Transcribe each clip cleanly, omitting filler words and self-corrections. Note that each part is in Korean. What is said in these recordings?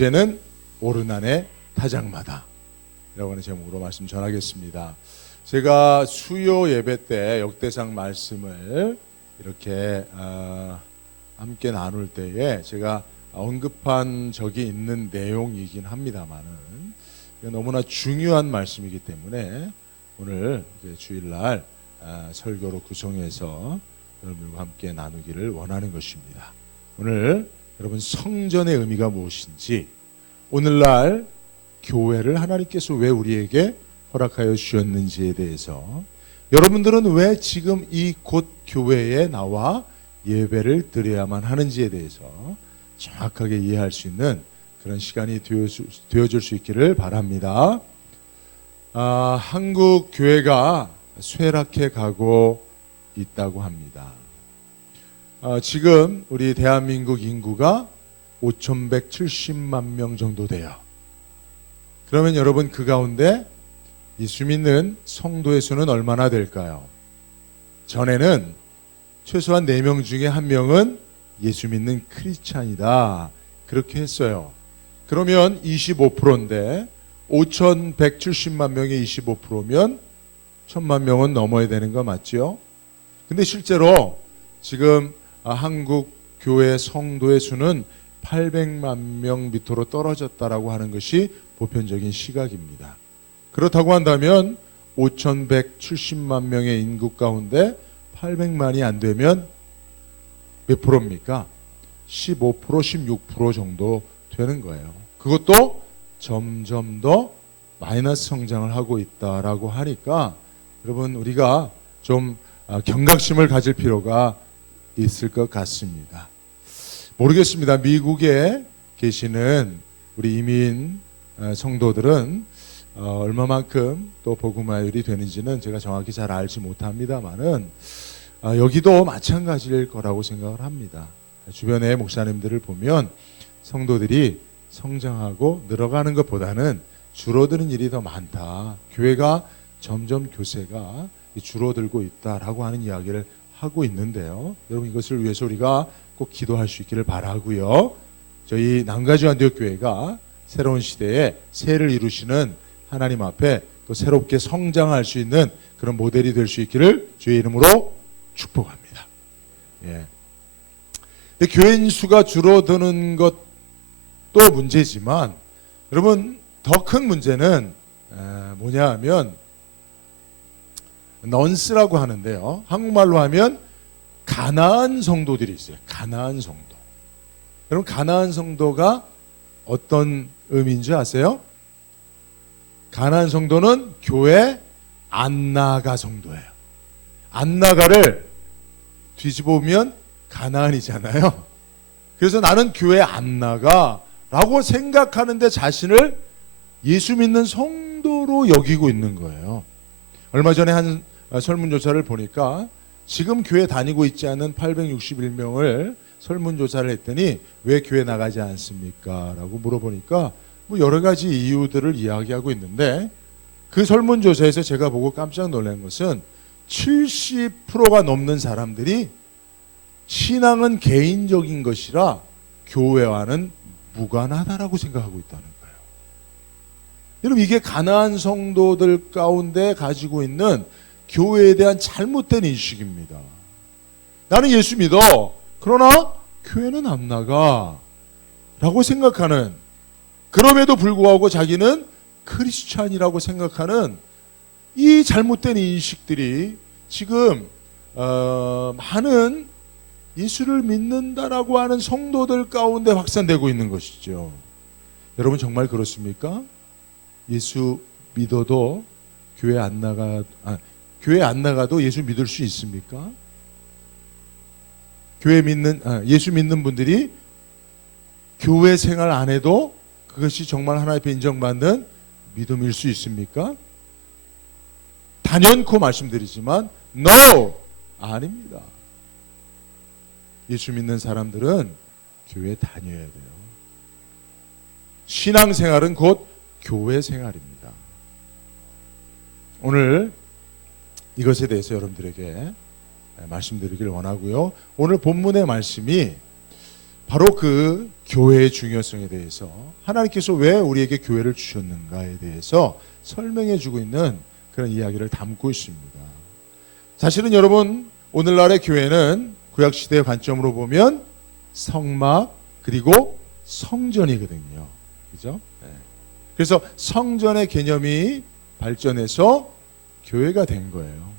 이제는 오르난의 타작마다 라고 하는 제목으로 말씀 전하겠습니다. 제가 수요 예배 때 역대상 말씀을 이렇게 함께 나눌 때에 제가 언급한 적이 있는 내용이긴 합니다만은 너무나 중요한 말씀이기 때문에 오늘 주일날 설교로 구성해서 여러분과 함께 나누기를 원하는 것입니다. 오늘 여러분 성전의 의미가 무엇인지, 오늘날 교회를 하나님께서 왜 우리에게 허락하여 주셨는지에 대해서, 여러분들은 왜 지금 이곳 교회에 나와 예배를 드려야만 하는지에 대해서 정확하게 이해할 수 있는 그런 시간이 되어줄 수 있기를 바랍니다. 한국 교회가 쇠락해 가고 있다고 합니다. 지금 우리 대한민국 인구가 5,170만 명 정도 돼요. 그러면 여러분 그 가운데 예수 믿는 성도의 수는 얼마나 될까요? 전에는 최소한 4명 중에 1명은 예수 믿는 크리스찬이다 그렇게 했어요. 그러면 25%인데 5,170만 명의 25%면 1,000만 명은 넘어야 되는 거 맞죠? 근데 실제로 지금 한국 교회 성도의 수는 800만 명 밑으로 떨어졌다라고 하는 것이 보편적인 시각입니다. 그렇다고 한다면 5,170만 명의 인구 가운데 800만이 안 되면 몇 프로입니까? 15%, 16% 정도 되는 거예요. 그것도 점점 더 마이너스 성장을 하고 있다라고 하니까 여러분 우리가 좀 경각심을 가질 필요가 있을 것 같습니다. 모르겠습니다. 미국에 계시는 우리 이민 성도들은 얼마만큼 또 복음화율이 되는지는 제가 정확히 잘 알지 못합니다만은 여기도 마찬가지일 거라고 생각을 합니다. 주변의 목사님들을 보면 성도들이 성장하고 늘어가는 것보다는 줄어드는 일이 더 많다. 교회가 점점 교세가 줄어들고 있다라고 하는 이야기를 하고 있는데요. 여러분 이것을 위해서 우리가 꼭 기도할 수 있기를 바라고요. 저희 남가주안디옥교회가 새로운 시대에 새해를 이루시는 하나님 앞에 또 새롭게 성장할 수 있는 그런 모델이 될 수 있기를 주의 이름으로 축복합니다. 예. 근데 교인 수가 줄어드는 것도 문제지만 여러분 더 큰 문제는 뭐냐 하면 넌스라고 하는데요. 한국말로 하면 가나안 성도들이 있어요. 가나안 성도. 여러분 가나안 성도가 어떤 의미인지 아세요? 가나안 성도는 교회 안 나가 성도예요. 안 나가를 뒤집어 보면 가나안이잖아요. 그래서 나는 교회 안 나가라고 생각하는데 자신을 예수 믿는 성도로 여기고 있는 거예요. 얼마 전에 한 설문조사를 보니까 지금 교회 다니고 있지 않은 861명을 설문조사를 했더니 왜 교회 나가지 않습니까? 라고 물어보니까 뭐 여러 가지 이유들을 이야기하고 있는데 그 설문조사에서 제가 보고 깜짝 놀란 것은 70%가 넘는 사람들이 신앙은 개인적인 것이라 교회와는 무관하다라고 생각하고 있다는 거예요. 여러분 이게 가나안 성도들 가운데 가지고 있는 교회에 대한 잘못된 인식입니다. 나는 예수 믿어. 그러나 교회는 안 나가 라고 생각하는, 그럼에도 불구하고 자기는 크리스찬이라고 생각하는 이 잘못된 인식들이 지금 많은 예수를 믿는다라고 하는 성도들 가운데 확산되고 있는 것이죠. 여러분 정말 그렇습니까? 예수 믿어도 교회 안 나가도 예수 믿을 수 있습니까? 예수 믿는 분들이 교회 생활 안 해도 그것이 정말 하나님 앞에 인정받는 믿음일 수 있습니까? 단연코 말씀드리지만 No! 아닙니다. 예수 믿는 사람들은 교회 다녀야 돼요. 신앙생활은 곧 교회 생활입니다. 오늘 이것에 대해서 여러분들에게 말씀드리길 원하고요. 오늘 본문의 말씀이 바로 그 교회의 중요성에 대해서, 하나님께서 왜 우리에게 교회를 주셨는가에 대해서 설명해 주고 있는 그런 이야기를 담고 있습니다. 사실은 여러분, 오늘날의 교회는 구약시대의 관점으로 보면 성막 그리고 성전이거든요. 그죠? 그래서 성전의 개념이 발전해서 교회가 된 거예요.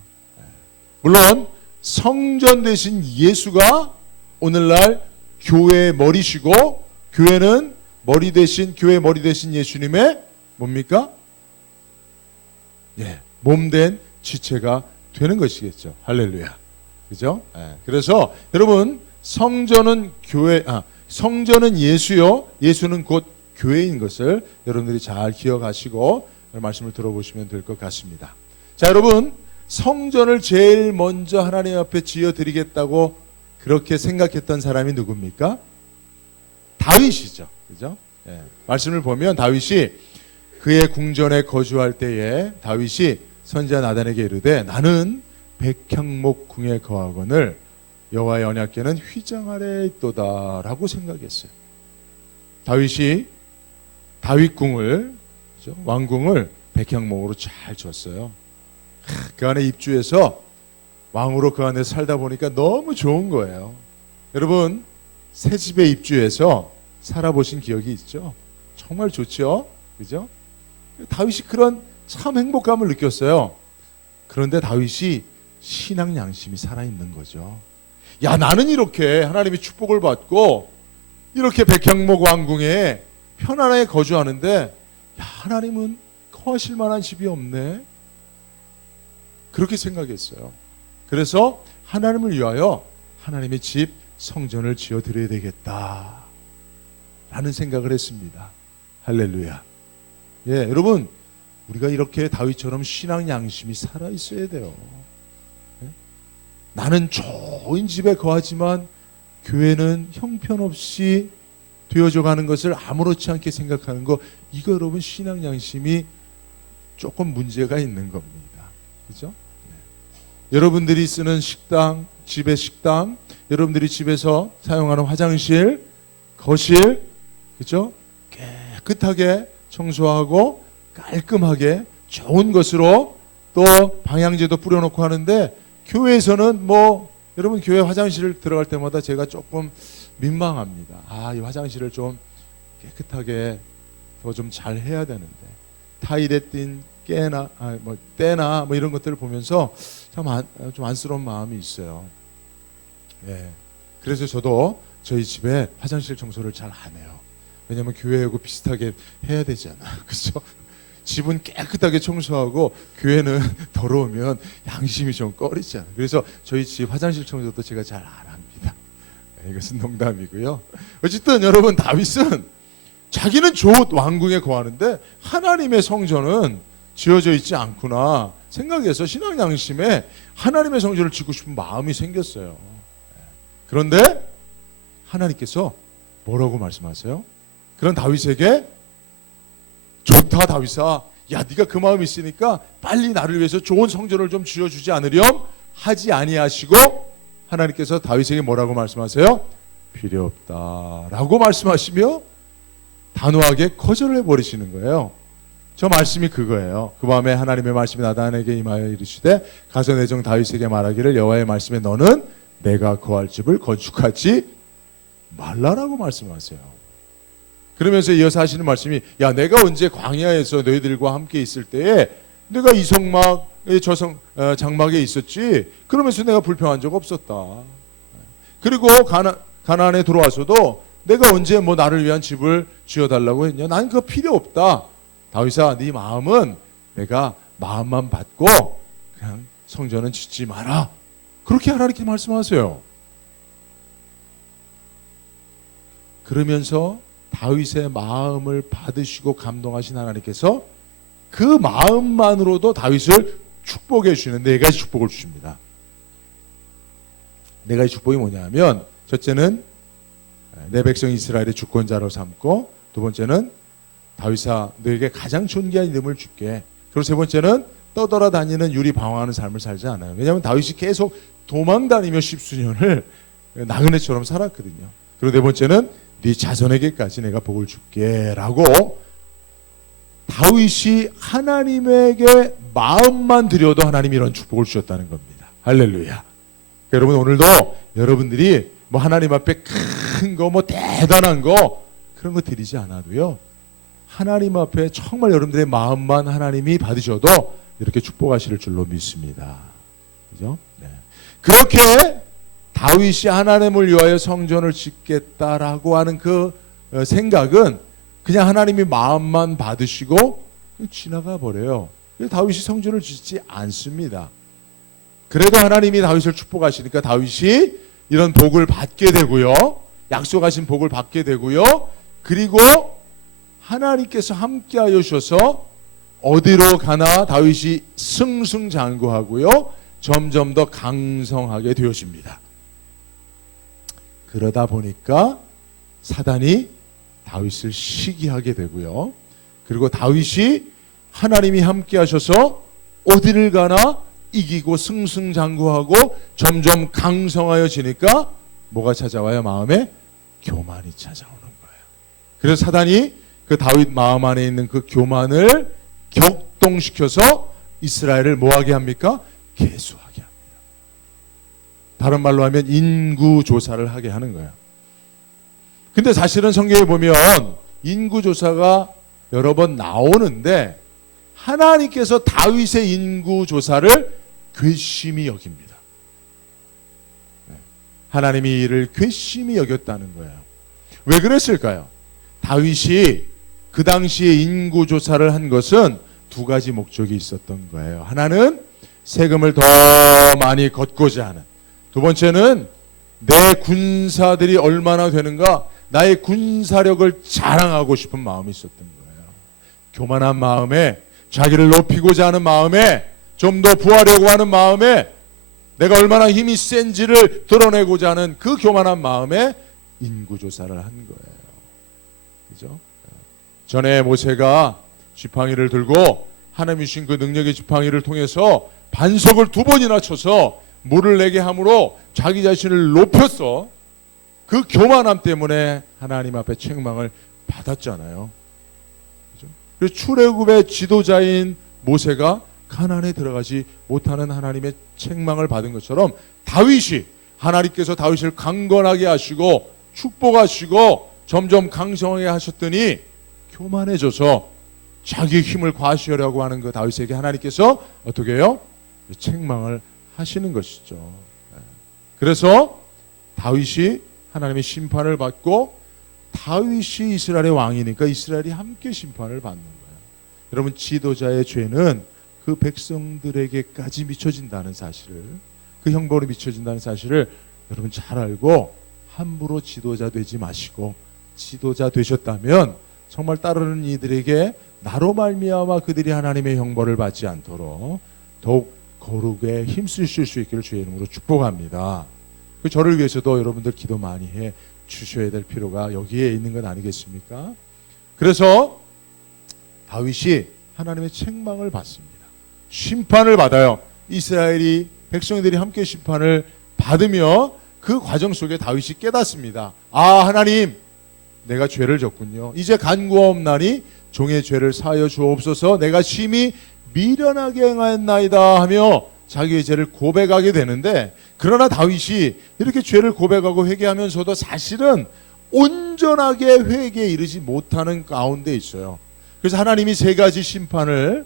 물론 성전 대신 예수가 오늘날 교회의 머리시고, 교회는 머리 대신, 교회의 머리 대신 예수님의 뭡니까? 몸된 지체가 되는 것이겠죠. 할렐루야. 그죠? 그래서 여러분, 성전은 성전은 예수요, 예수는 곧 교회인 것을 여러분들이 잘 기억하시고 말씀을 들어보시면 될 것 같습니다. 자, 여러분, 성전을 제일 먼저 하나님 앞에 지어드리겠다고 그렇게 생각했던 사람이 누굽니까? 다윗이죠. 그죠? 말씀을 보면 다윗이 그의 궁전에 거주할 때에 다윗이 선지자 나단에게 이르되 나는 백향목 궁에 거하거늘 여호와의 언약궤는 휘장 아래에 있도다 라고 생각했어요. 다윗이 다윗궁을, 그죠? 왕궁을 백향목으로 잘 지었어요. 그 안에 입주해서 왕으로 그 안에 살다 보니까 너무 좋은 거예요. 여러분, 새 집에 입주해서 살아보신 기억이 있죠? 정말 좋죠? 그죠? 다윗이 그런 참 행복감을 느꼈어요. 그런데 다윗이 신앙 양심이 살아있는 거죠. 야, 나는 이렇게 하나님의 축복을 받고 이렇게 백향목 왕궁에 편안하게 거주하는데, 야, 하나님은 거하실 만한 집이 없네. 그렇게 생각했어요. 그래서 하나님을 위하여 하나님의 집 성전을 지어드려야 되겠다 라는 생각을 했습니다. 할렐루야. 여러분, 우리가 이렇게 다윗처럼 신앙 양심이 살아있어야 돼요. 나는 좋은 집에 거하지만 교회는 형편없이 되어져 가는 것을 아무렇지 않게 생각하는 거, 이거 여러분 신앙 양심이 조금 문제가 있는 겁니다. 그죠? 여러분들이 쓰는 식당, 집의 식당, 여러분들이 집에서 사용하는 화장실, 거실, 그죠? 깨끗하게 청소하고 깔끔하게 좋은 것으로 또 방향제도 뿌려놓고 하는데, 교회에서는 여러분 교회 화장실 들어갈 때마다 제가 조금 민망합니다. 이 화장실을 좀 깨끗하게 더 좀 잘 해야 되는데, 타일에 띈 깨나 때나 이런 것들을 보면서 좀 안쓰러운 마음이 있어요. 그래서 저도 저희 집에 화장실 청소를 잘 안 해요. 왜냐하면 교회하고 비슷하게 해야 되잖아요. 그렇죠? 집은 깨끗하게 청소하고 교회는 더러우면 양심이 좀 꺼리잖아요. 그래서 저희 집 화장실 청소도 제가 잘 안 합니다. 이것은 농담이고요. 어쨌든 여러분, 다윗은 자기는 좋은 왕궁에 거하는데 하나님의 성전은 지어져 있지 않구나 생각해서 신앙 양심에 하나님의 성전을 짓고 싶은 마음이 생겼어요. 그런데 하나님께서 뭐라고 말씀하세요? 그런 다윗에게, 좋다 다윗아, 야, 네가 그 마음이 있으니까 빨리 나를 위해서 좋은 성전을 좀 지어주지 않으렴 하지 아니하시고, 하나님께서 다윗에게 뭐라고 말씀하세요? 필요 없다 라고 말씀하시며 단호하게 거절을 해버리시는 거예요. 저 말씀이 그거예요. 그 밤에 하나님의 말씀이 나단에게 임하여 이르시되 가서 내 종 다윗에게 말하기를 여호와의 말씀에 너는 내가 거할 집을 건축하지 말라라고 말씀하세요. 그러면서 이어서 하시는 말씀이, 야, 내가 언제 광야에서 너희들과 함께 있을 때에 내가 이성막 장막에 있었지, 그러면서 내가 불평한 적 없었다. 그리고 가나안에 들어와서도 내가 언제 나를 위한 집을 지어달라고 했냐? 난 그거 필요 없다. 다윗아, 네 마음은 내가 마음만 받고 그냥 성전은 짓지 마라. 그렇게 하나님께 말씀하세요. 그러면서 다윗의 마음을 받으시고 감동하신 하나님께서 그 마음만으로도 다윗을 축복해 주시는 네 가지 축복을 주십니다. 네 가지 축복이 뭐냐면, 첫째는 내 백성 이스라엘의 주권자로 삼고, 두 번째는 다윗아 너에게 가장 존귀한 이름을 줄게. 그리고 세 번째는 떠돌아다니는 유리 방황하는 삶을 살지 않아요. 왜냐하면 다윗이 계속 도망다니며 십수년을 나그네처럼 살았거든요. 그리고 네 번째는 네 자손에게까지 내가 복을 줄게라고 다윗이 하나님에게 마음만 드려도 하나님이 이런 축복을 주셨다는 겁니다. 할렐루야. 여러분 오늘도 여러분들이 뭐 하나님 앞에 큰 거 뭐 대단한 거 그런 거 드리지 않아도요. 하나님 앞에 정말 여러분들의 마음만 하나님이 받으셔도 이렇게 축복하실 줄로 믿습니다. 그죠? 네. 그렇게 다윗이 하나님을 위하여 성전을 짓겠다라고 하는 그 생각은 그냥 하나님이 마음만 받으시고 지나가 버려요. 다윗이 성전을 짓지 않습니다. 그래도 하나님이 다윗을 축복하시니까 다윗이 이런 복을 받게 되고요. 약속하신 복을 받게 되고요. 그리고 하나님께서 함께하여 주셔서 어디로 가나 다윗이 승승장구하고요. 점점 더 강성하게 되어집니다. 그러다 보니까 사단이 다윗을 시기하게 되고요. 그리고 다윗이 하나님이 함께 하셔서 어디를 가나 이기고 승승장구하고 점점 강성하여지니까 뭐가 찾아와요? 마음에 교만이 찾아오는 거예요. 그래서 사단이 그 다윗 마음 안에 있는 그 교만을 격동시켜서 이스라엘을 뭐하게 합니까? 계수하게 합니다. 다른 말로 하면 인구조사를 하게 하는 거예요. 근데 사실은 성경에 보면 인구조사가 여러 번 나오는데 하나님께서 다윗의 인구조사를 괘씸히 여깁니다. 하나님이 이를 괘씸히 여겼다는 거예요. 왜 그랬을까요? 다윗이 그 당시에 인구조사를 한 것은 두 가지 목적이 있었던 거예요. 하나는 세금을 더 많이 걷고자 하는, 두 번째는 내 군사들이 얼마나 되는가 나의 군사력을 자랑하고 싶은 마음이 있었던 거예요. 교만한 마음에, 자기를 높이고자 하는 마음에, 좀 더 부하려고 하는 마음에, 내가 얼마나 힘이 센지를 드러내고자 하는 그 교만한 마음에 인구조사를 한 거예요. 그죠? 전에 모세가 지팡이를 들고 하나님이 주신 그 능력의 지팡이를 통해서 반석을 2번이나 쳐서 물을 내게 함으로 자기 자신을 높였어. 그 교만함 때문에 하나님 앞에 책망을 받았잖아요. 그죠? 그래서 출애굽의 지도자인 모세가 가나안에 들어가지 못하는 하나님의 책망을 받은 것처럼 다윗이 하나님께서 다윗을 강건하게 하시고 축복하시고 점점 강성하게 하셨더니 교만해져서 자기 힘을 과시하려고 하는 그 다윗에게 하나님께서 어떻게 해요? 책망을 하시는 것이죠. 그래서 다윗이 하나님의 심판을 받고 다윗이 이스라엘의 왕이니까 이스라엘이 함께 심판을 받는 거예요. 여러분 지도자의 죄는 그 백성들에게까지 미쳐진다는 사실을, 그 형벌이 미쳐진다는 사실을 여러분 잘 알고 함부로 지도자 되지 마시고, 지도자 되셨다면 정말 따르는 이들에게 나로 말미암아 그들이 하나님의 형벌을 받지 않도록 더욱 거룩에 힘쓰실 수 있기를 주의 이름으로 축복합니다. 그 저를 위해서도 여러분들 기도 많이 해 주셔야 될 필요가 여기에 있는 건 아니겠습니까? 그래서 다윗이 하나님의 책망을 받습니다. 심판을 받아요. 이스라엘이, 백성들이 함께 심판을 받으며 그 과정 속에 다윗이 깨닫습니다. 아, 하나님, 내가 죄를 졌군요. 이제 간구하옵나니 종의 죄를 사하여 주옵소서. 내가 심히 미련하게 행하였나이다 하며 자기의 죄를 고백하게 되는데, 그러나 다윗이 이렇게 죄를 고백하고 회개하면서도 사실은 온전하게 회개에 이르지 못하는 가운데 있어요. 그래서 하나님이 3가지 심판을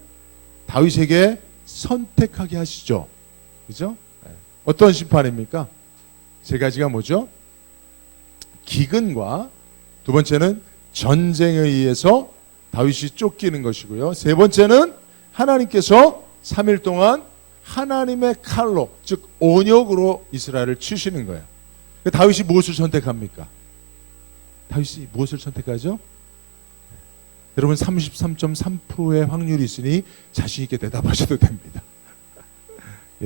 다윗에게 선택하게 하시죠. 그죠? 어떤 심판입니까? 3가지가 뭐죠? 기근과, 두 번째는 전쟁에 의해서 다윗이 쫓기는 것이고요. 3번째는 하나님께서 3일 동안 하나님의 칼로, 즉 온역으로 이스라엘을 치시는 거예요. 다윗이 무엇을 선택합니까? 다윗이 무엇을 선택하죠? 여러분 33.3%의 확률이 있으니 자신 있게 대답하셔도 됩니다.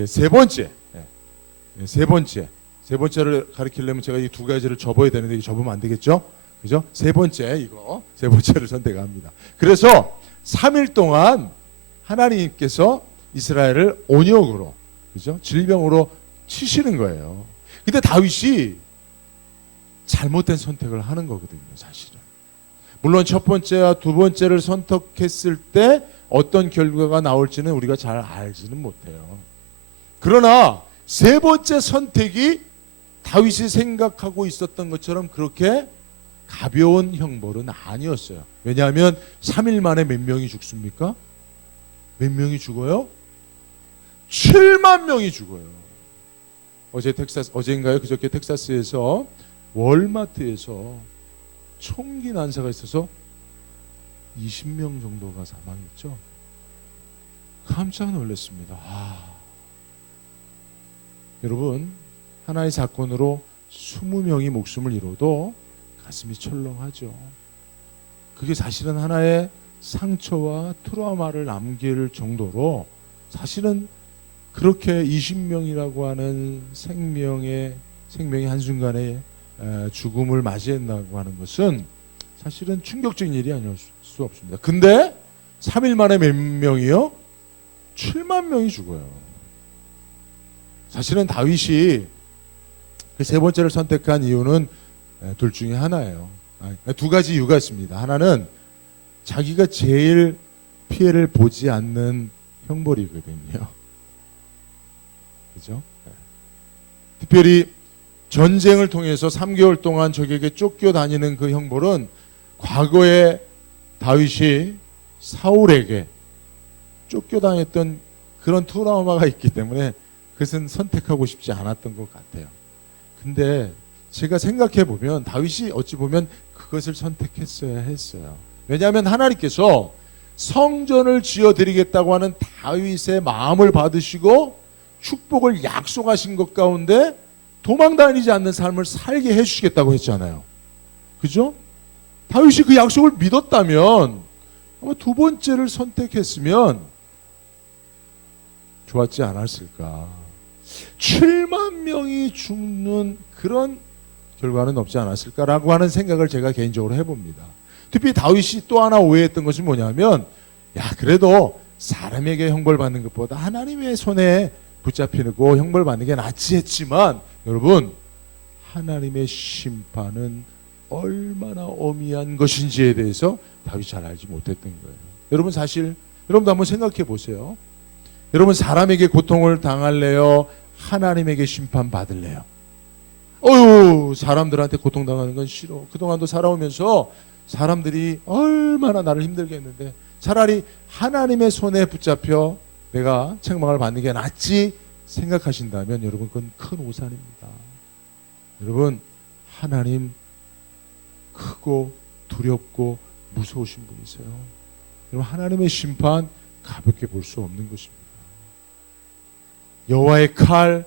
세 번째를 가리키려면 제가 이 2가지를 접어야 되는데 이거 접으면 안 되겠죠? 그죠? 세 번째를 선택합니다. 그래서 3일 동안 하나님께서 이스라엘을 온역으로, 그죠? 질병으로 치시는 거예요. 근데 다윗이 잘못된 선택을 하는 거거든요, 사실은. 물론 첫 번째와 두 번째를 선택했을 때 어떤 결과가 나올지는 우리가 잘 알지는 못해요. 그러나 세 번째 선택이 다윗이 생각하고 있었던 것처럼 그렇게 가벼운 형벌은 아니었어요. 왜냐하면 3일 만에 몇 명이 죽습니까? 몇 명이 죽어요? 7만 명이 죽어요. 어제인가요? 그저께 텍사스에서 월마트에서 총기 난사가 있어서 20명 정도가 사망했죠. 깜짝 놀랐습니다. 여러분, 하나의 사건으로 20명이 목숨을 잃어도 가슴이 철렁하죠. 그게 사실은 하나의 상처와 트라우마를 남길 정도로 사실은 그렇게 20명이라고 하는 생명의 한순간에 죽음을 맞이한다고 하는 것은 사실은 충격적인 일이 아닐 수 없습니다. 근데 3일 만에 몇 명이요? 7만 명이 죽어요. 사실은 다윗이 그 세 번째를 선택한 이유는 둘 중에 하나예요. 두 가지 이유가 있습니다. 하나는 자기가 제일 피해를 보지 않는 형벌이거든요. 그죠? 특별히 전쟁을 통해서 3개월 동안 적에게 쫓겨다니는 그 형벌은 과거에 다윗이 사울에게 쫓겨다녔던 그런 트라우마가 있기 때문에 그것은 선택하고 싶지 않았던 것 같아요. 근데 제가 생각해 보면 다윗이 어찌 보면 그것을 선택했어야 했어요. 왜냐하면 하나님께서 성전을 지어드리겠다고 하는 다윗의 마음을 받으시고 축복을 약속하신 것 가운데 도망다니지 않는 삶을 살게 해주시겠다고 했잖아요. 그죠? 다윗이 그 약속을 믿었다면 아마 두 번째를 선택했으면 좋았지 않았을까. 7만 명이 죽는 그런 결과는 없지 않았을까라고 하는 생각을 제가 개인적으로 해봅니다. 특히 다윗이 또 하나 오해했던 것이 뭐냐면, 그래도 사람에게 형벌받는 것보다 하나님의 손에 붙잡히고 형벌받는 게 낫지 했지만, 여러분, 하나님의 심판은 얼마나 엄미한 것인지에 대해서 다윗이 잘 알지 못했던 거예요. 여러분, 사실 여러분도 한번 생각해 보세요. 여러분, 사람에게 고통을 당할래요? 하나님에게 심판받을래요? 사람들한테 고통당하는 건 싫어. 그동안도 살아오면서 사람들이 얼마나 나를 힘들게 했는데 차라리 하나님의 손에 붙잡혀 내가 책망을 받는 게 낫지 생각하신다면 여러분, 그건 큰 오산입니다. 여러분, 하나님 크고 두렵고 무서우신 분이세요. 여러분, 하나님의 심판 가볍게 볼 수 없는 것입니다. 여호와의 칼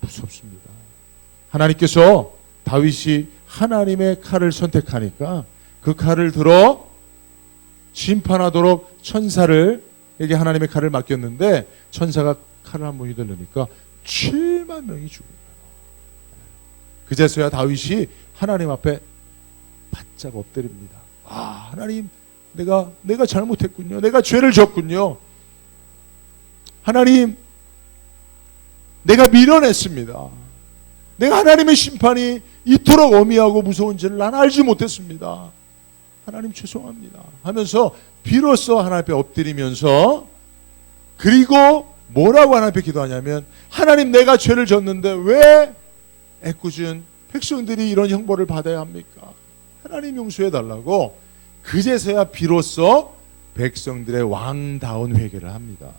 무섭습니다. 하나님께서 다윗이 하나님의 칼을 선택하니까 그 칼을 들어 심판하도록 천사에게 하나님의 칼을 맡겼는데 천사가 칼을 한번 휘둘르니까 7만 명이 죽은 거예요. 그제서야 다윗이 하나님 앞에 바짝 엎드립니다. 하나님, 내가 잘못했군요. 내가 죄를 졌군요. 하나님, 내가 미련했습니다. 내가 하나님의 심판이 이토록 엄미하고 무서운지를 난 알지 못했습니다. 하나님 죄송합니다 하면서 비로소 하나님 앞에 엎드리면서, 그리고 뭐라고 하나님 앞에 기도하냐면, 하나님, 내가 죄를 졌는데 왜 애꿎은 백성들이 이런 형벌을 받아야 합니까? 하나님 용서해 달라고 그제서야 비로소 백성들의 왕다운 회개를 합니다.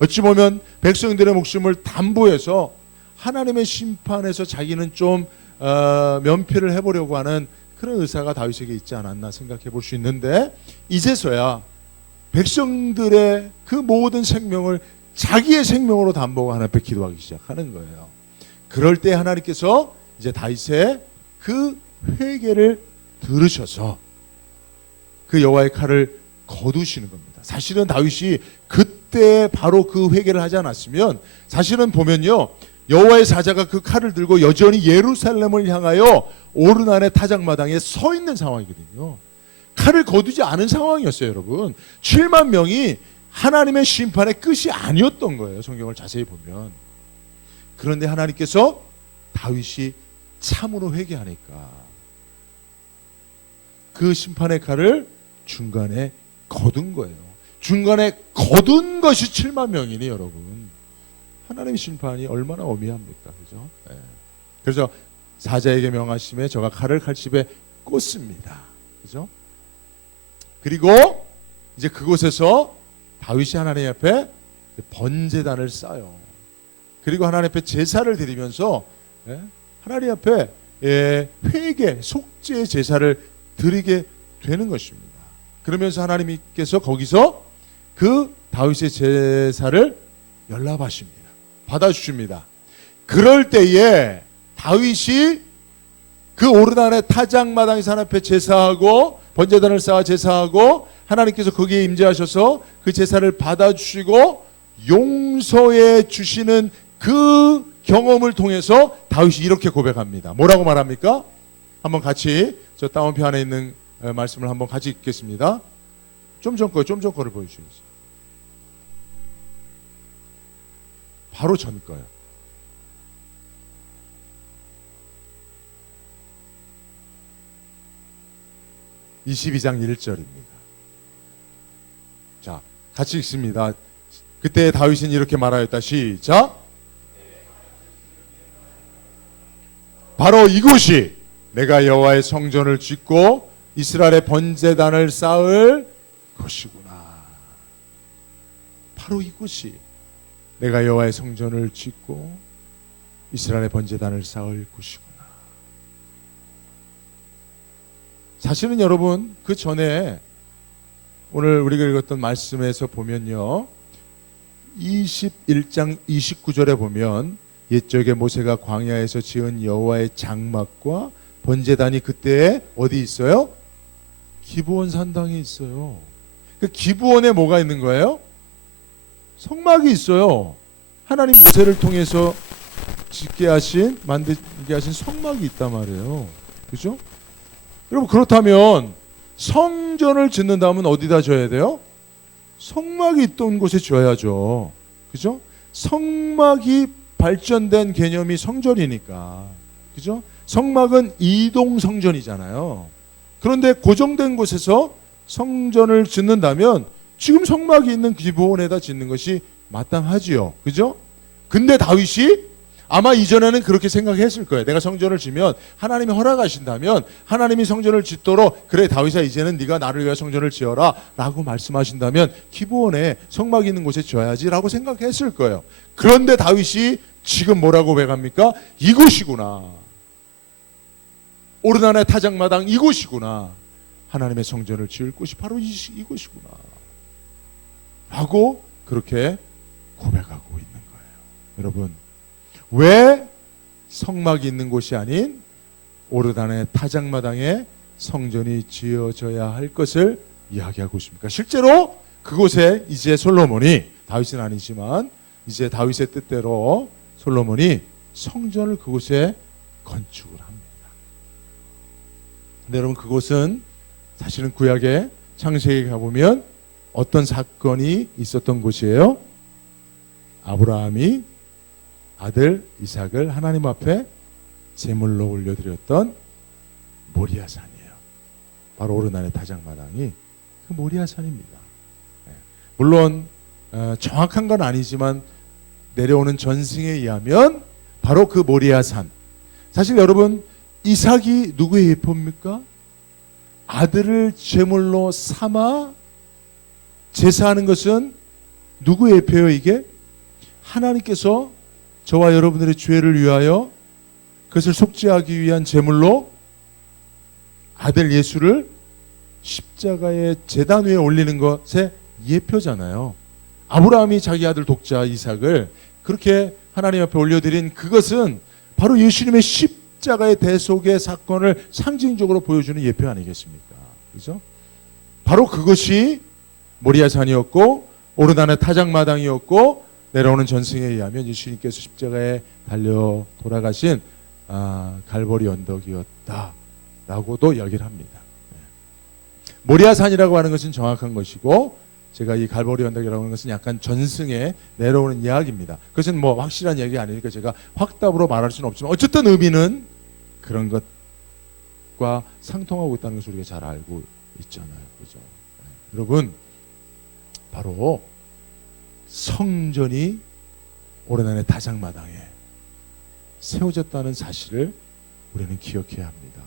어찌 보면 백성들의 목숨을 담보해서 하나님의 심판에서 자기는 좀 면피를 해보려고 하는 그런 의사가 다윗에게 있지 않았나 생각해 볼 수 있는데, 이제서야 백성들의 그 모든 생명을 자기의 생명으로 담보하고 하나님 앞에 기도하기 시작하는 거예요. 그럴 때 하나님께서 이제 다윗의 그 회개를 들으셔서 그 여호와의 칼을 거두시는 겁니다. 사실은 다윗이 그때 바로 그 회개를 하지 않았으면, 사실은 보면요, 여호와의 사자가 그 칼을 들고 여전히 예루살렘을 향하여 오르난의 타작마당에 서 있는 상황이거든요. 칼을 거두지 않은 상황이었어요. 여러분, 7만 명이 하나님의 심판의 끝이 아니었던 거예요. 성경을 자세히 보면. 그런데 하나님께서 다윗이 참으로 회개하니까 그 심판의 칼을 중간에 거둔 거예요. 중간에 거둔 것이 7만 명이니 여러분, 하나님의 심판이 얼마나 어미합니까? 그죠? 네. 그래서 사자에게 명하심에 저가 칼을 칼집에 꽂습니다. 그죠? 그리고 이제 그곳에서 다윗이 하나님 앞에 번제단을 쌓아요. 그리고 하나님 앞에 제사를 드리면서 하나님 앞에 회개, 속죄 제사를 드리게 되는 것입니다. 그러면서 하나님께서 거기서 그 다윗의 제사를 연락하십니다. 받아주십니다. 그럴 때에 다윗이 그 오르단의 타작마당에서 하나님 앞에 제사하고 번제단을 쌓아 제사하고 하나님께서 거기에 임재하셔서 그 제사를 받아주시고 용서해 주시는 그 경험을 통해서 다윗이 이렇게 고백합니다. 뭐라고 말합니까? 한번 같이 저 다운표 안에 있는 말씀을 한번 같이 읽겠습니다. 좀 전 거를 보여주시겠어요? 바로 전 거요. (22장 1절입니다) 자, 같이 읽습니다. 그때 다윗은 이렇게 말하였다. 시작. 바로 이곳이 내가 여호와의 성전을 짓고 이스라엘의 번제단을 쌓을 곳이구나. 바로 이곳이 내가 여호와의 성전을 짓고 이스라엘의 번제단을 쌓을 곳이구나. 사실은 여러분, 그 전에 오늘 우리가 읽었던 말씀에서 보면요, 21장 29절에 보면 옛적에 모세가 광야에서 지은 여호와의 장막과 번제단이 그때 어디 있어요? 기브온 산당에 있어요. 그 기브온에 뭐가 있는 거예요? 성막이 있어요. 하나님 모세를 통해서 만들게 하신 성막이 있단 말이에요. 그죠? 여러분, 그렇다면 성전을 짓는다면 어디다 져야 돼요? 성막이 있던 곳에 지어야죠. 그죠? 성막이 발전된 개념이 성전이니까. 그죠? 성막은 이동 성전이잖아요. 그런데 고정된 곳에서 성전을 짓는다면 지금 성막이 있는 기브온에다 짓는 것이 마땅하지요. 그죠? 근데 다윗이 아마 이전에는 그렇게 생각했을 거예요. 내가 성전을 지면 하나님이 허락하신다면 하나님이 성전을 짓도록, 그래 다윗아 이제는 네가 나를 위해 성전을 지어라 라고 말씀하신다면 기브온에 성막이 있는 곳에 지어야지 라고 생각했을 거예요. 그런데 다윗이 지금 뭐라고 고백합니까? 이곳이구나. 오르단의 타작마당 이곳이구나. 하나님의 성전을 지을 곳이 바로 이곳이구나 라고 그렇게 고백하고 있는 거예요. 여러분, 왜 성막이 있는 곳이 아닌 오르단의 타작마당에 성전이 지어져야 할 것을 이야기하고 있습니까? 실제로 그곳에 이제 솔로몬이, 다윗은 아니지만 이제 다윗의 뜻대로 솔로몬이 성전을 그곳에 건축을 합니다. 근데 여러분, 그곳은 사실은 구약의 창세기에 가보면 어떤 사건이 있었던 곳이에요? 아브라함이 아들 이삭을 하나님 앞에 제물로 올려드렸던 모리아산이에요. 바로 오르단의 타작마당이 그 모리아산입니다. 물론 정확한 건 아니지만 내려오는 전승에 의하면 바로 그 모리아산, 사실 여러분, 이삭이 누구의 예표입니까? 아들을 제물로 삼아 제사하는 것은 누구의 예표예요? 이게 하나님께서 저와 여러분들의 죄를 위하여 그것을 속죄하기 위한 제물로 아들 예수를 십자가의 제단 위에 올리는 것의 예표잖아요. 아브라함이 자기 아들 독자 이삭을 그렇게 하나님 앞에 올려드린 그것은 바로 예수님의 십자가의 대속의 사건을 상징적으로 보여주는 예표 아니겠습니까? 그죠? 바로 그것이 모리아산이었고 오르단의 타작마당이었고 내려오는 전승에 의하면 예수님께서 십자가에 달려 돌아가신 갈보리 언덕이었다라고도 이야기를 합니다. 모리아산이라고 하는 것은 정확한 것이고, 제가 이 갈보리 언덕이라고 하는 것은 약간 전승에 내려오는 이야기입니다. 그것은 뭐 확실한 이야기가 아니니까 제가 확답으로 말할 수는 없지만 어쨌든 의미는 그런 것 것과 상통하고 있다는 것을 우리가 잘 알고 있잖아요. 그죠? 여러분, 바로 성전이 오래난의 다장마당에 세워졌다는 사실을 우리는 기억해야 합니다.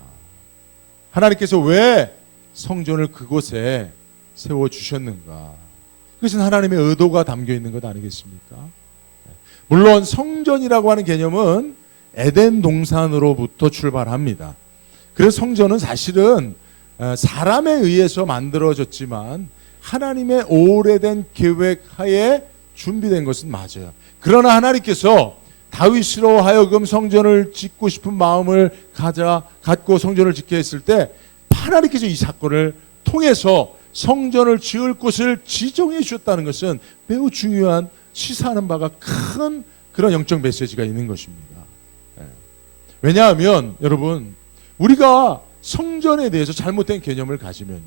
하나님께서 왜 성전을 그곳에 세워주셨는가? 그것은 하나님의 의도가 담겨 있는 것 아니겠습니까? 물론 성전이라고 하는 개념은 에덴 동산으로부터 출발합니다. 그래서 성전은 사실은 사람에 의해서 만들어졌지만 하나님의 오래된 계획 하에 준비된 것은 맞아요. 그러나 하나님께서 다윗으로 하여금 성전을 짓고 싶은 마음을 갖고 성전을 짓게 했을 때 하나님께서 이 사건을 통해서 성전을 지을 곳을 지정해 주셨다는 것은 매우 중요한 시사하는 바가 큰 그런 영적 메시지가 있는 것입니다. 왜냐하면 여러분, 우리가 성전에 대해서 잘못된 개념을 가지면요,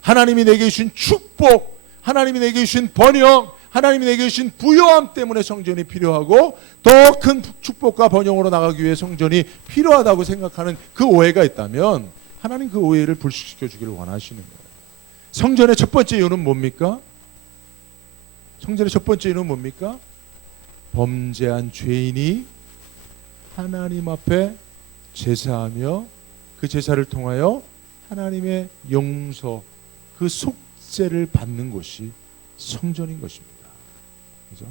하나님이 내게 주신 축복, 하나님이 내게 주신 번영, 하나님이 내게 주신 부요함 때문에 성전이 필요하고 더 큰 축복과 번영으로 나가기 위해 성전이 필요하다고 생각하는 그 오해가 있다면 하나님 그 오해를 불식시켜 주기를 원하시는 거예요. 성전의 첫 번째 이유는 뭡니까? 성전의 첫 번째 이유는 뭡니까? 범죄한 죄인이 하나님 앞에 제사하며 그 제사를 통하여 하나님의 용서, 그 속죄를 받는 곳이 성전인 것입니다. 그죠?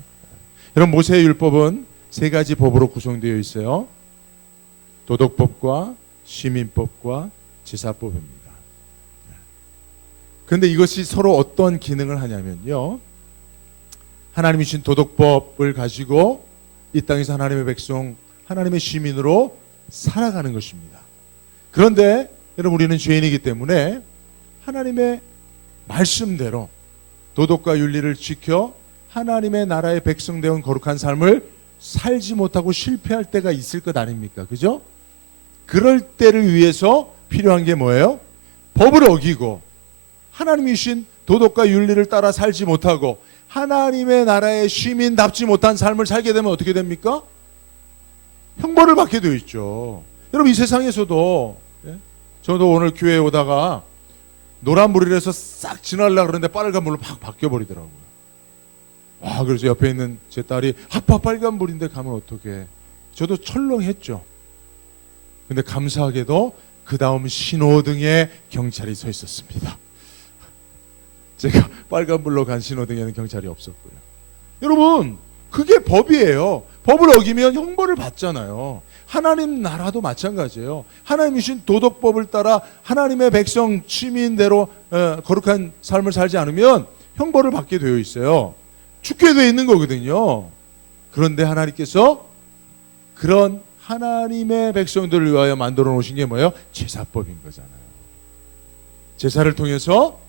여러분, 모세의 율법은 세 가지 법으로 구성되어 있어요. 도덕법과 시민법과 제사법입니다. 그런데 이것이 서로 어떤 기능을 하냐면요, 하나님이 주신 도덕법을 가지고 이 땅에서 하나님의 백성, 하나님의 시민으로 살아가는 것입니다. 그런데 여러분, 우리는 죄인이기 때문에 하나님의 말씀대로 도덕과 윤리를 지켜 하나님의 나라의 백성되온 거룩한 삶을 살지 못하고 실패할 때가 있을 것 아닙니까? 그죠? 그럴 때를 위해서 필요한 게 뭐예요? 법을 어기고 하나님이 주신 도덕과 윤리를 따라 살지 못하고 하나님의 나라의 시민답지 못한 삶을 살게 되면 어떻게 됩니까? 형벌을 받게 되어 있죠. 여러분, 이 세상에서도, 저도 오늘 교회에 오다가 노란불이라 해서 싹 지나려고 그러는데 빨간불로 막 바뀌어버리더라고요. 와, 그래서 옆에 있는 제 딸이 아빠 빨간불인데 가면 어떡해. 저도 철렁했죠. 근데 감사하게도 그 다음 신호등에 경찰이 서 있었습니다. 제가 빨간불로 간 신호등에는 경찰이 없었고요. 여러분, 그게 법이에요. 법을 어기면 형벌을 받잖아요. 하나님 나라도 마찬가지예요. 하나님이 주신 도덕법을 따라 하나님의 백성 시민대로 거룩한 삶을 살지 않으면 형벌을 받게 되어 있어요. 죽게 되어 있는 거거든요. 그런데 하나님께서 그런 하나님의 백성들을 위하여 만들어 놓으신 게 뭐예요? 제사법인 거잖아요. 제사를 통해서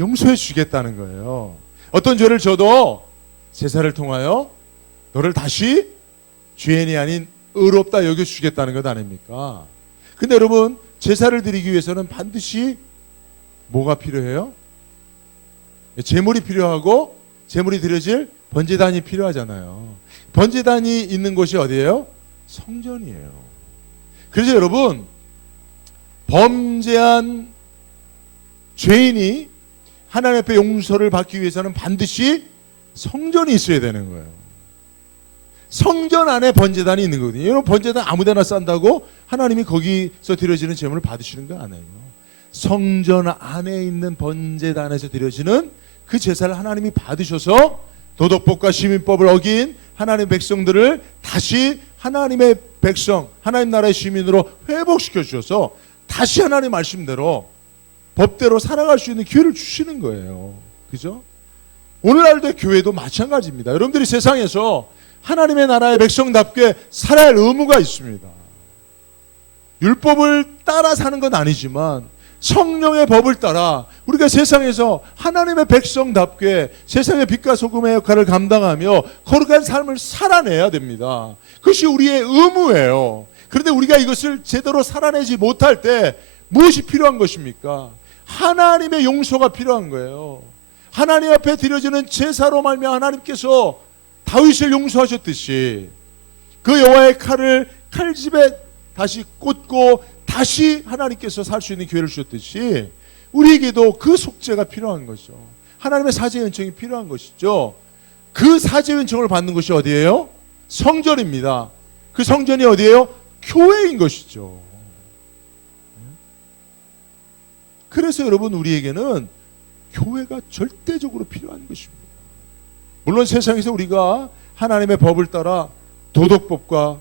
용서해 주겠다는 거예요. 어떤 죄를 져도 제사를 통하여 너를 다시 죄인이 아닌 의롭다 여겨주겠다는 것 아닙니까? 근데 여러분, 제사를 드리기 위해서는 반드시 뭐가 필요해요? 제물이 필요하고 제물이 드려질 번제단이 필요하잖아요. 번제단이 있는 곳이 어디예요? 성전이에요. 그래서 여러분, 범죄한 죄인이 하나님 앞에 용서를 받기 위해서는 반드시 성전이 있어야 되는 거예요. 성전 안에 번제단이 있는 거거든요. 여러분, 번제단 아무데나 싼다고 하나님이 거기서 드려지는 제물을 받으시는 거 아니에요. 성전 안에 있는 번제단에서 드려지는 그 제사를 하나님이 받으셔서 도덕법과 시민법을 어긴 하나님의 백성들을 다시 하나님의 백성, 하나님 나라의 시민으로 회복시켜 주셔서 다시 하나님 말씀대로 법대로 살아갈 수 있는 기회를 주시는 거예요. 그죠? 오늘날도 교회도 마찬가지입니다. 여러분들이 세상에서 하나님의 나라의 백성답게 살아야 할 의무가 있습니다. 율법을 따라 사는 건 아니지만 성령의 법을 따라 우리가 세상에서 하나님의 백성답게 세상의 빛과 소금의 역할을 감당하며 거룩한 삶을 살아내야 됩니다. 그것이 우리의 의무예요. 그런데 우리가 이것을 제대로 살아내지 못할 때 무엇이 필요한 것입니까? 하나님의 용서가 필요한 거예요. 하나님 앞에 드려지는 제사로 말미암아 하나님께서 다윗을 용서하셨듯이 그 여호와의 칼을 칼집에 다시 꽂고 다시 하나님께서 살 수 있는 기회를 주셨듯이 우리에게도 그 속죄가 필요한 거죠. 하나님의 사죄의 은총이 필요한 것이죠. 그 사죄의 은총을 받는 것이 어디예요? 성전입니다. 그 성전이 어디예요? 교회인 것이죠. 그래서 여러분, 우리에게는 교회가 절대적으로 필요한 것입니다. 물론 세상에서 우리가 하나님의 법을 따라 도덕과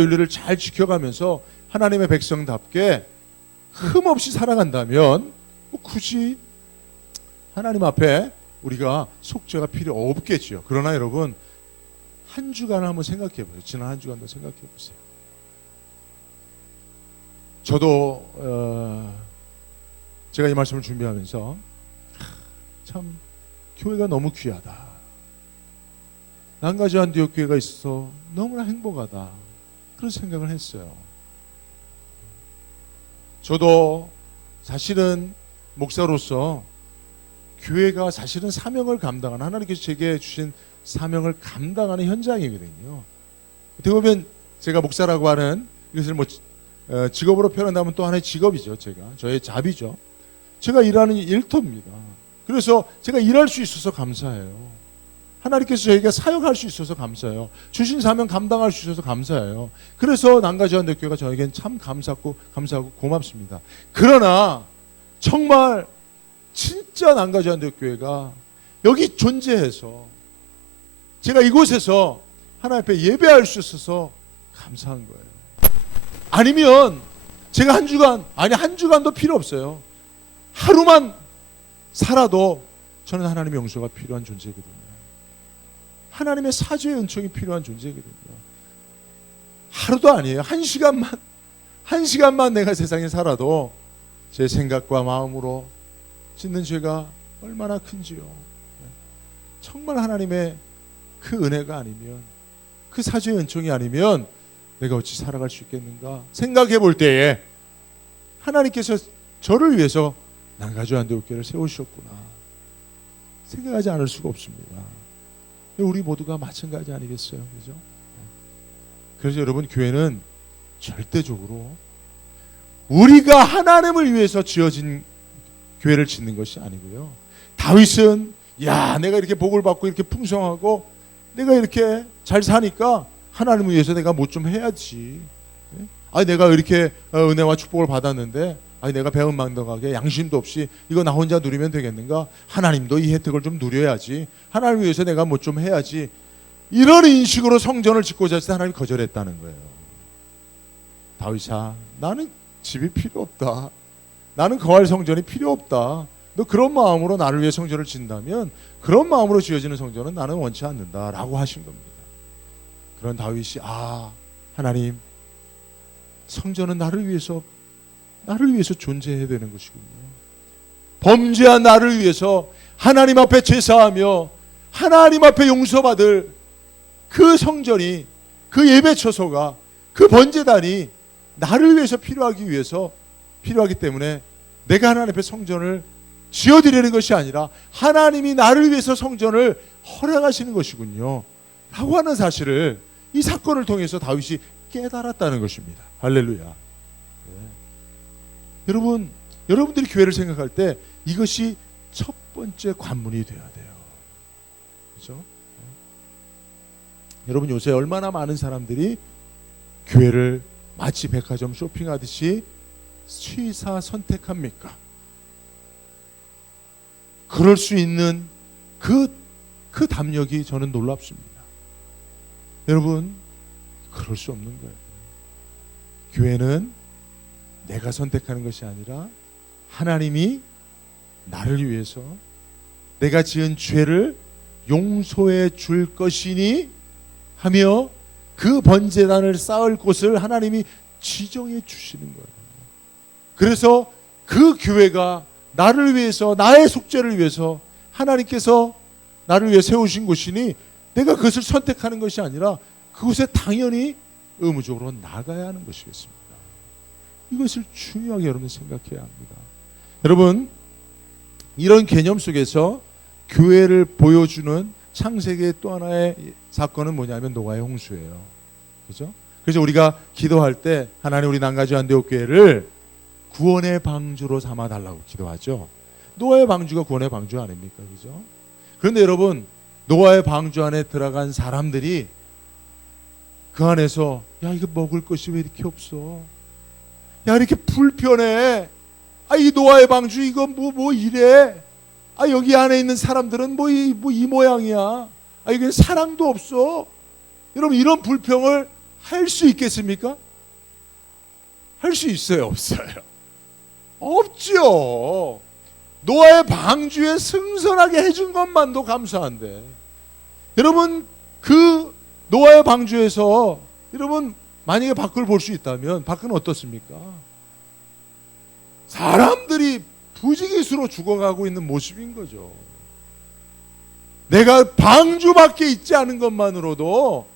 윤리를 잘 지켜가면서 하나님의 백성답게 흠없이 살아간다면 굳이 하나님 앞에 우리가 속죄가 필요 없겠죠. 그러나 여러분, 한 주간을 한번 생각해 보세요. 지난 한 주간도 생각해 보세요. 저도 제가 이 말씀을 준비하면서 참 교회가 너무 귀하다. 난가지 안디옥 교회가 있어서 너무나 행복하다. 그런 생각을 했어요. 저도 사실은 목사로서 교회가 사실은 사명을 감당하는, 하나님께서 제게 주신 사명을 감당하는 현장이거든요. 어떻게 보면 제가 목사라고 하는 이것을 직업으로 표현한다면 또 하나의 직업이죠. 저의 잡이죠. 제가 일하는 일터입니다. 그래서 제가 일할 수 있어서 감사해요. 하나님께서 저에게 사역할 수 있어서 감사해요. 주신 사명 감당할 수 있어서 감사해요. 그래서 난가지안디옥교회가 저에겐 참 감사하고 고맙습니다. 그러나 정말 진짜 난가지안디옥교회가 여기 존재해서 제가 이곳에서 하나님 앞에 예배할 수 있어서 감사한 거예요. 아니면 제가 한 주간도 필요 없어요. 하루만 살아도 저는 하나님의 용서가 필요한 존재거든요. 하나님의 사죄의 은총이 필요한 존재거든요. 하루도 아니에요. 한 시간만 내가 세상에 살아도 제 생각과 마음으로 짓는 죄가 얼마나 큰지요. 정말 하나님의 그 은혜가 아니면, 그 사죄의 은총이 아니면 내가 어찌 살아갈 수 있겠는가 생각해 볼 때에 하나님께서 저를 위해서 난가지안디옥교회를 세우셨구나 생각하지 않을 수가 없습니다. 우리 모두가 마찬가지 아니겠어요? 그죠? 그래서 여러분, 교회는 절대적으로 우리가 하나님을 위해서 지어진 교회를 짓는 것이 아니고요. 다윗은 내가 이렇게 복을 받고 이렇게 풍성하고 내가 이렇게 잘 사니까 하나님을 위해서 내가 뭐 좀 해야지. 내가 이렇게 은혜와 축복을 받았는데 내가 배은망덕하게 양심도 없이 이거 나 혼자 누리면 되겠는가? 하나님도 이 혜택을 좀 누려야지. 하나님을 위해서 내가 뭐 좀 해야지. 이런 인식으로 성전을 짓고자 해서 하나님이 거절했다는 거예요. 다윗아, 나는 집이 필요 없다. 나는 거할 성전이 필요 없다. 너 그런 마음으로 나를 위해 성전을 짓는다면 그런 마음으로 지어지는 성전은 나는 원치 않는다라고 하신 겁니다. 그런 다윗이 하나님, 성전은 나를 위해서 존재해야 되는 것이군요. 범죄한 나를 위해서 하나님 앞에 제사하며 하나님 앞에 용서받을 그 성전이, 그 예배 처소가, 그 번제단이 나를 위해서 필요하기 때문에 내가 하나님 앞에 성전을 지어드리는 것이 아니라 하나님이 나를 위해서 성전을 허락하시는 것이군요 라고 하는 사실을 이 사건을 통해서 다윗이 깨달았다는 것입니다. 할렐루야. 여러분들이 교회를 생각할 때 이것이 첫 번째 관문이 되어야 돼요. 그렇죠? 여러분, 요새 얼마나 많은 사람들이 교회를 마치 백화점 쇼핑하듯이 취사 선택합니까? 그럴 수 있는 그 담력이 저는 놀랍습니다. 여러분, 그럴 수 없는 거예요. 교회는 내가 선택하는 것이 아니라 하나님이 나를 위해서 내가 지은 죄를 용서해 줄 것이니 하며 그 번제단을 쌓을 곳을 하나님이 지정해 주시는 거예요. 그래서 그 교회가 나를 위해서, 나의 속죄를 위해서 하나님께서 나를 위해 세우신 곳이니 내가 그것을 선택하는 것이 아니라 그곳에 당연히 의무적으로 나가야 하는 것이겠습니다. 이것을 중요하게 여러분 생각해야 합니다. 여러분, 이런 개념 속에서 교회를 보여주는 창세기의 또 하나의 사건은 뭐냐면 노아의 홍수예요. 그죠? 그래서 우리가 기도할 때 하나님 우리 남가주 안디옥교회를 구원의 방주로 삼아달라고 기도하죠. 노아의 방주가 구원의 방주 아닙니까? 그죠? 그런데 여러분, 노아의 방주 안에 들어간 사람들이 그 안에서 야, 이거 먹을 것이 왜 이렇게 없어? 야, 이렇게 불편해. 아, 이 노아의 방주 이거 뭐 이래? 아, 여기 안에 있는 사람들은 이 모양이야. 아, 이게 사랑도 없어. 여러분, 이런 불평을 할 수 있겠습니까? 할 수 있어요, 없어요? 없죠. 노아의 방주에 승선하게 해준 것만도 감사한데, 여러분, 그 노아의 방주에서 여러분 만약에 밖을 볼 수 있다면 밖은 어떻습니까? 사람들이 부지기수로 죽어가고 있는 모습인 거죠. 내가 방주 밖에 있지 않은 것만으로도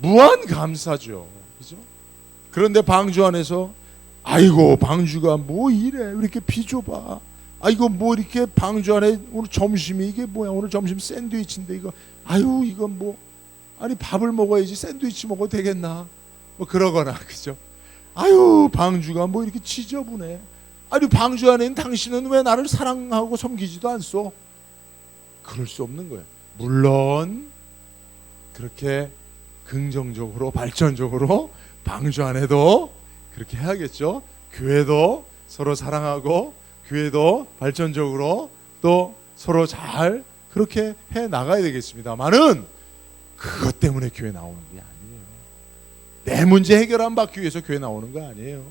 무한 감사죠. 그죠? 그런데 방주 안에서 아이고, 방주가 뭐 이래, 왜 이렇게 비좁아. 아이고, 뭐 이렇게 방주 안에 오늘 점심이 이게 뭐야, 오늘 점심 샌드위치인데 이거, 아유, 이건 뭐, 아니 밥을 먹어야지 샌드위치 먹어도 되겠나, 뭐 그러거나. 그죠? 아유, 방주가 뭐 이렇게 지저분해. 아니, 방주 안에 있는 당신은 왜 나를 사랑하고 섬기지도 않소? 그럴 수 없는 거예요. 물론 그렇게 긍정적으로 발전적으로 방주 안에도 그렇게 해야겠죠. 교회도 서로 사랑하고 교회도 발전적으로 또 서로 잘 그렇게 해 나가야 되겠습니다만은 그것 때문에 교회 나오는 게 아니에요. 내 문제 해결 안 받기 위해서 교회 나오는 거 아니에요.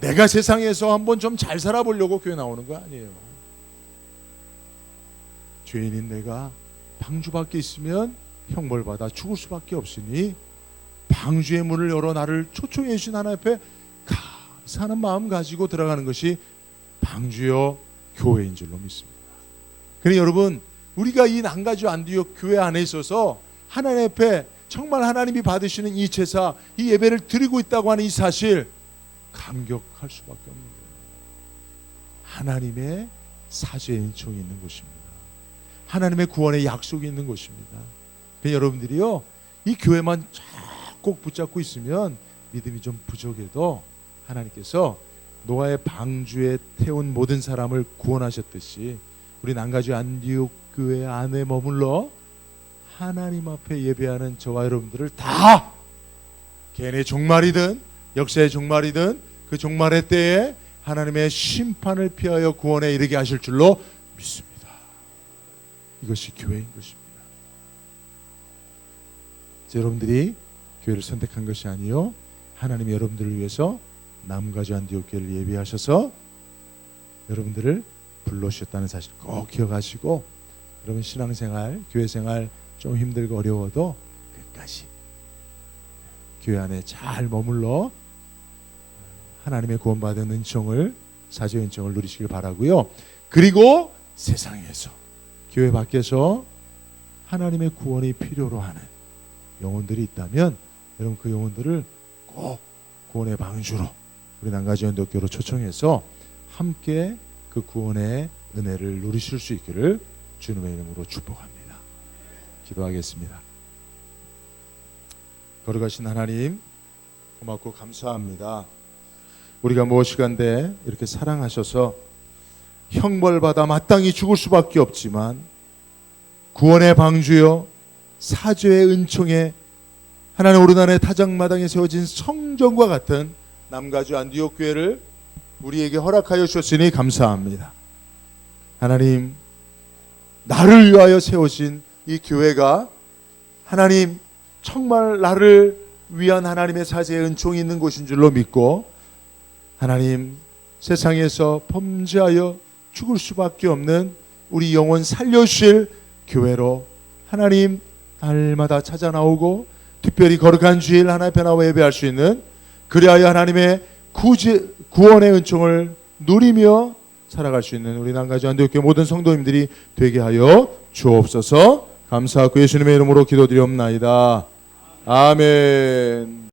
내가 세상에서 한번 좀 잘 살아보려고 교회 나오는 거 아니에요. 죄인인 내가 방주 밖에 있으면 형벌받아 죽을 수밖에 없으니 방주의 문을 열어 나를 초청해 주신 하나님 앞에 감사하는 마음 가지고 들어가는 것이 방주여 교회인 줄로 믿습니다. 그러니 여러분, 우리가 이 남가주 안디옥 교회 안에 있어서 하나님 앞에 정말 하나님이 받으시는 이 제사, 이 예배를 드리고 있다고 하는 이 사실 감격할 수밖에 없는 거예요. 하나님의 사죄의 은총이 있는 곳입니다. 하나님의 구원의 약속이 있는 곳입니다. 여러분들이요, 이 교회만 꼭 붙잡고 있으면 믿음이 좀 부족해도 하나님께서 노아의 방주에 태운 모든 사람을 구원하셨듯이 우리 남가주 안디옥 교회 안에 머물러 하나님 앞에 예배하는 저와 여러분들을 다 개인의 종말이든 역사의 종말이든 그 종말의 때에 하나님의 심판을 피하여 구원에 이르게 하실 줄로 믿습니다. 이것이 교회인 것입니다. 여러분들이 교회를 선택한 것이 아니요, 하나님이 여러분들을 위해서 남가주 안디옥 교회를 예비하셔서 여러분들을 불러주셨다는 사실 꼭 기억하시고, 여러분 신앙생활, 교회생활 좀 힘들고 어려워도 끝까지 교회 안에 잘 머물러 하나님의 구원받은 은총을, 사죄 은총을 누리시길 바라고요. 그리고 세상에서, 교회 밖에서 하나님의 구원이 필요로 하는 영혼들이 있다면 여러분 그 영혼들을 꼭 구원의 방주로 우리 남가주 안디옥 교회로 초청해서 함께 그 구원의 은혜를 누리실 수 있기를 주님의 이름으로 축복합니다. 기도하겠습니다. 거룩하신 하나님, 고맙고 감사합니다. 우리가 무엇이간데 이렇게 사랑하셔서 형벌받아 마땅히 죽을 수밖에 없지만 구원의 방주여 사죄의 은총에 하나님 오르난의 타작마당에 세워진 성전과 같은 남가주 안디옥 교회를 우리에게 허락하여 주셨으니 감사합니다. 하나님, 나를 위하여 세워진 이 교회가 하나님 정말 나를 위한 하나님의 사죄의 은총이 있는 곳인 줄로 믿고, 하나님 세상에서 범죄하여 죽을 수밖에 없는 우리 영혼 살려주실 교회로 하나님 날마다 찾아 나오고 특별히 거룩한 주일 하나님 앞에 나와 예배할 수 있는, 그리하여 하나님의 구원의 은총을 누리며 살아갈 수 있는 우리 남가주 안디옥 교회 모든 성도님들이 되게 하여 주옵소서. 감사하고 예수님의 이름으로 기도드리옵나이다. 아멘.